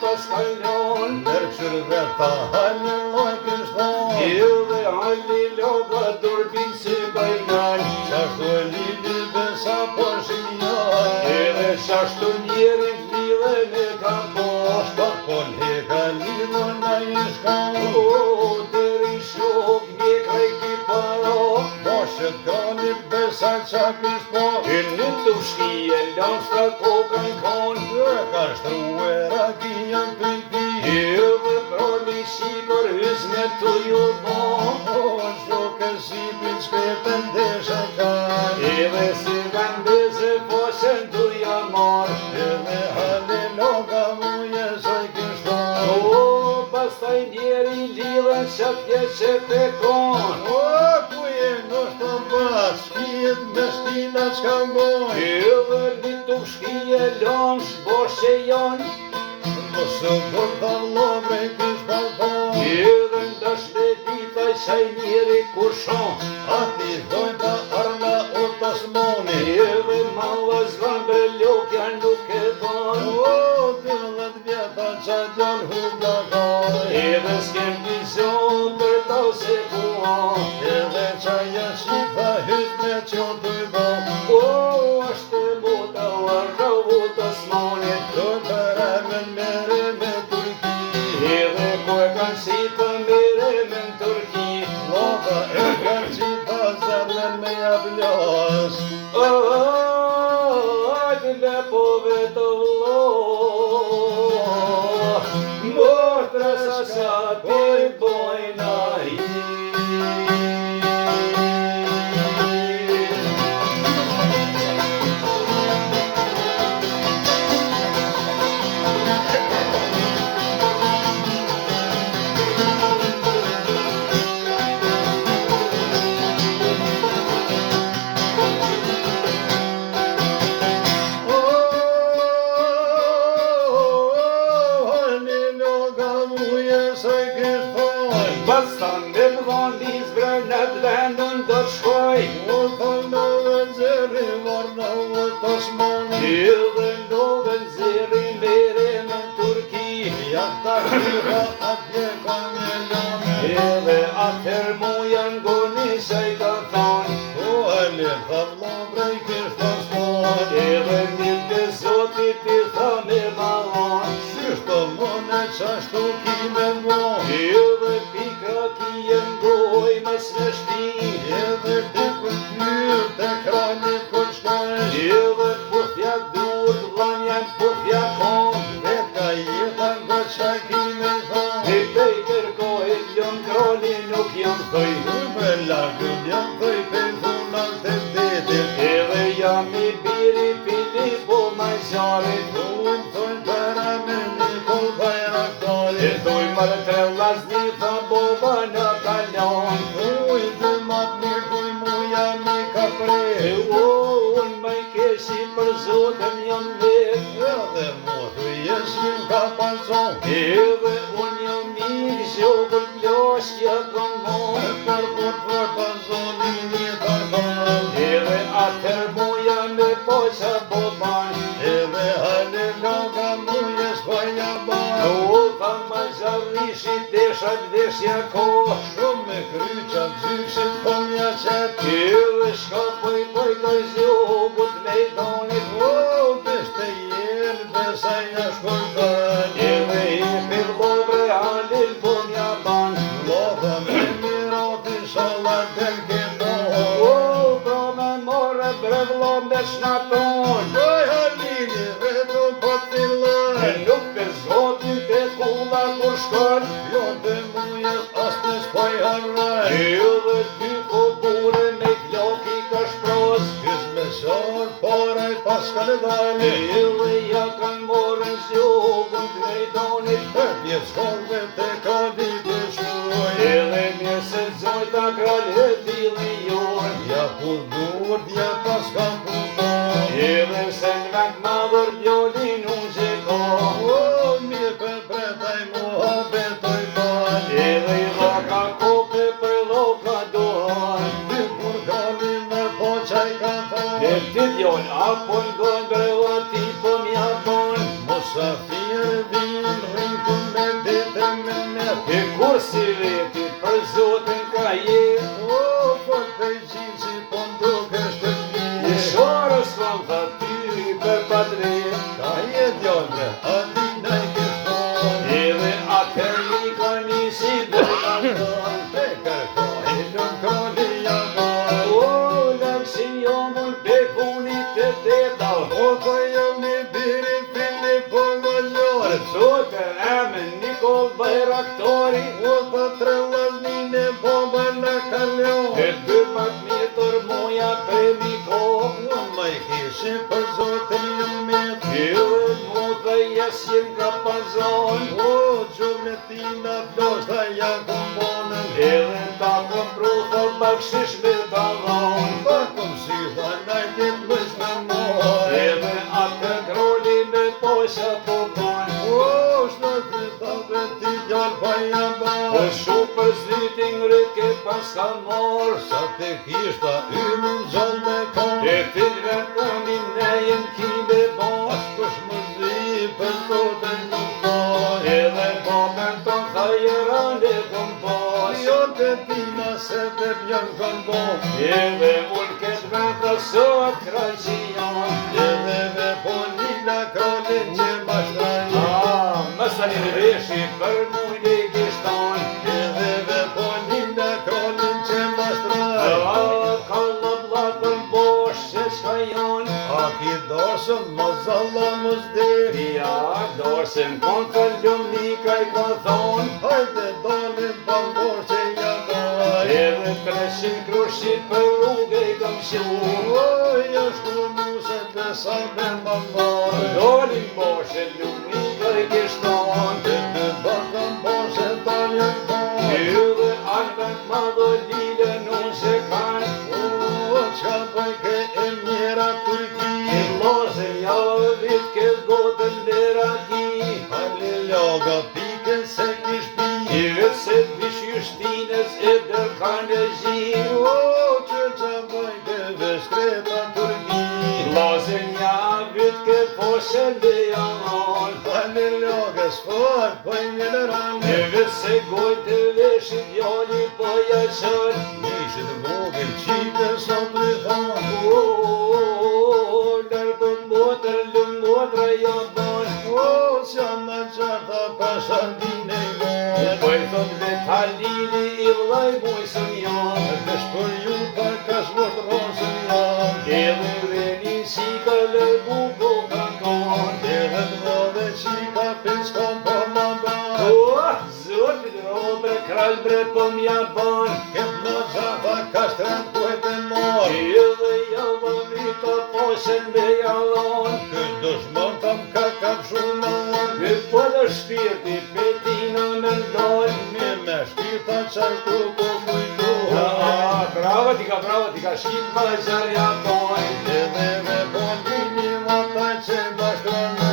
Pascal ton. Nërë këshërve ta halë loj kështon. Edhe halli loga durbin si bajnan. Qashtu e lili besa po shimjaj. Edhe qashtu njerin lidhen e kam po. Shtot po leka lidhën a i shkon. O, deri shok mjekaj ki paro. Moshet grani besa qa kish po. E në të shkije lamshtra kokën kon. Dhe ka shtru e rakijan të i pi. Edhe proli shikor hysme të ju bon. O, shok e sipin shpetën deshe ka. Edhe si vendeze poshen të jamar. Edhe hale loga muje soj kështon. O, pastaj njeri lidhen qatje që te kon. O, ku je në shto pas, shkijet me shtila qka mboj. Edhe një të shkije lamsh boshe janë. Mosë kur të lovrej kish balkon. Edhe ndash me dita qaj njeri kur shon. Ati doj pa arma o të smoni. Edhe malla zvan brelokja nuk e ban. O, 12 vjeta qa djon hubla kaj. Edhe s'kem vizion për ta se kuan. Edhe qa jashi tha hyt me qon të i ban. O, ashtë e mota o arravu të smonit. Do të remen mere me Turki. Edhe ku e kanë si të mere me në Turki. Loga e kanë qita zemlen me jablos. Ajde me pove të vlo. Motra sa sa ti bojna i. Bastan me mëdhani zbrenat vendën do shkoj. Edhe ndoven zeri mere në Turki. Edhe atër mu janë goni që i ka thonë. Edhe një të zotit i tha me malon. Qashtu ki me moj. Edhe pika ki jem goj mas në shti. Edhe ti për ty të kranit për shkaj. Edhe puthja dur, dhan jam puthja kon. Dhe ka jeta nga qa ki me thon. E te i kërkoj, lën kroni nuk jam thoj. Me lagën jam thoj për funal të detit. Edhe jam i biri pili po majsharit. Unë thoj para me Nikol Bajraktarit. E thoj marë tre lazni tha boba në kalon. Uj dhe mat mirë kuj mu jam i ka E prej. unë maj keshi për zotën jam vet. Edhe mu thuj jeshin ka pason. Edhe unë jam mirë zhobër ploshkja këmon. Për për pasonin një tarkan. Edhe atër mu jam e poqa boban. Edhe hale loga mu jes paja ban. O, tha ma zavishit deshat veshja ko. Shumë me kryqat zykshit po mja qep. Edhe shka poj kaj zhobët mejdanit. O, beshte jelë besa ja shkojtan. Edhe i pillobre halil po mja ban. Loga me mirati shalar del këndon. O, pra me more brevlo me shnaton. Oj halini vetëm po E t'illaj. nuk të zotit e kulla kur shkon. Jo të mujes as të s'paj harraj. Edhe ty ko bure me kloki ka shpros. Kës me sor paraj pas kale dali. Edhe ja kan morën zhobën të mejdanit. E pjetë shkorve te kali të shuaj. Edhe mirë se zojta kralë dili joj. Ja ku dur ja pas kam puton. Edhe se në vend madhër djolin unë që ka. O mirë për pretaj mua betoj ban. Edhe i dha ka koke për loka dohan. Ty kur kali me po qaj ka E thon. ti djol apo n'gon breva ti po m'ja bon. Mosafir vin rrinkun me mari, O të tre vllaznin e boba në kalion. e dy më të mirë tërmoja premi ko. O më i kishin për zotin jumit. Edhe mu dhe jesjen ka pazon, O gjumletina ploshta ja kumbonën. edhe ta kom prutha bakshish me talon. Pa kom si tha najtit mësh me moj. Edhe atë kroli me posha po bon. O shtë të thave ti djall pa ja Po baj. shupër zlitin rëke pas ka mor. Sa te kishta ymin gjall me kon. E ti vetëmin nejen ki me bon. Kush më zi për totën nuk baj. Edhe babën ton tha jeran e kom pas. Jo të tina se të bjan kon bon. Edhe unë këtë vend të sot krajqion. Edhe me polina krolin që ma shtraj. Mësa një reshi për mujnë i kishton. Edhe me polina krolin që ma shtraj. Ka lëblakën bosh që shka janë. A ki dorsën më zalla më zdik. Ja, dorsen kontra lumnika i ka thonë. Hajde dolim pa mbor që ja baj. Edhe 300 krushit për rrugë i kam shu. Oj, është ku se të sa me më moj. Dolim boshe lumnika i kishton. Të të bakëm boshe daljen koj. Edhe albet madolile nuk se kanë. O, qa bëj ke e mjera I Turki. loze javit ke gotën lera ki. Hali loga pike se kish pi. I vese vishjushtines e dërkane zi. O, që qa bëj ke veskreta Turki. Loze javit ke poshe le janon. Hali loga s'far bëj generale. E vese gojt e veshit jali pëja qën. Nishit vogël qike sot të thonë. Lërdën lëmbotra ja bon. O, qa më qarta pashandine i moj. Pëj thot vetalili i vlaj mujsën janë. Vesh për ju pa ka shvort rosën janë. Edhe vreni si ka lërgu po kankon. Edhe të vode qika piskon po më ban. Zotit robre kralj bre po mja ban. Ket më qafa ka shtret kuhet e mor. Edhe javën i ka poshen me jalon. Këtë dushmon tam ka kapshu në orë. Me pëllë shpirti petina me ndoj. Me shkita qaj tu po kujtu. Brava tika shkip ma gjarja poj. Edhe me polini mataj që bashkënë.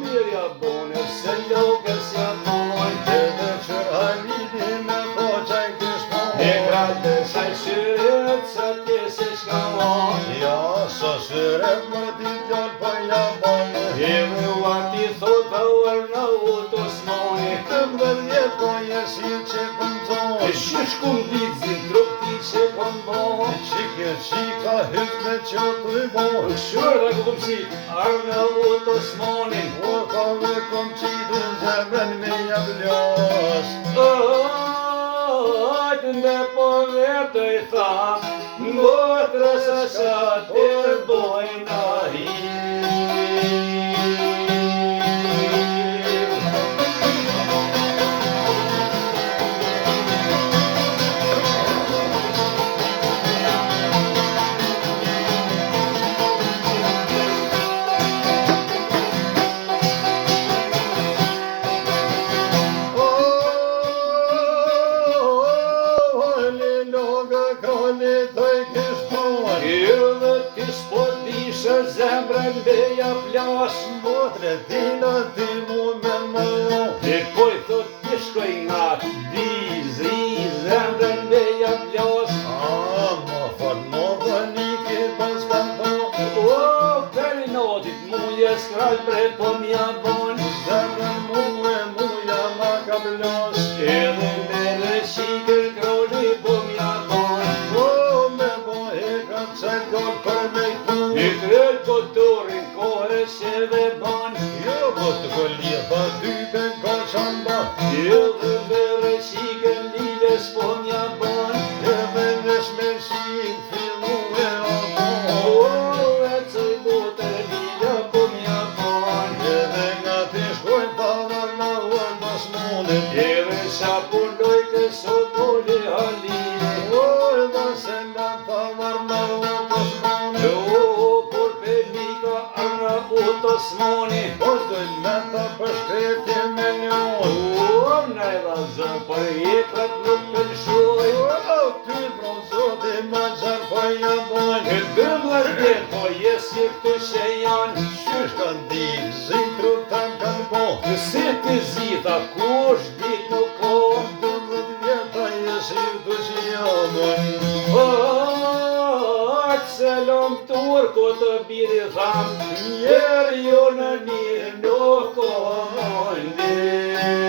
Mirja bone se logës ja poj. Edhe që halini me po qaj kishpon. E kratë saj shyret sa tje se shka mon. Ja, sa shyret më ti djall pa ja bojë. Edhe u ati thot dhe në autosmoni. Të mbëdhjet po jesin që këmëzon. E shysh kum dizin trup ti që kom bon. Qike qika hyt me që të i bon. Shur dhe kum si arë në autosmonin. O kove kom qitë zemën me javljas. Ajtën dhe po vetë i tha, ngotra sa sa të bojna hi. Zemrën beja flas. Motre tina ti mu me më lo. E koj thot ti shkoj nga di zi. Zemrën beja flas. Më fal më dhe niki pas ka tho. Perinotit muje skrall bre po mja bon. Zemrën muja ma ka blas. Edhe me rëshikër kroni po mja bon. Me bo e ka qaj gol për me tu. I krejt kotorin kore se dhe ban. Jo po të kolje pa dy be ka qamba. Edhe me rëshikër liles po mja bon. Edhe nesh me shik fillu e ato. E cëj botër lila po mja bon. Edhe nga ti shkojnë pa varna uan pas monit. Edhe sa për ekrat nuk përshoj. Ty pro Zoti ma qarë po ja bojnë. E 12 vjet po jesi këtu që janë. Qysh kanë dikë, zi trup tam kanë bo. Si të zita, kush dit nuk ko. 12 vjeta jesi këtu që jamën. Selam turku të biri tham, njerë ju në mirë nuk ko mundi.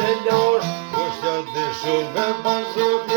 se losh, Kushtja dhe shumë e bazot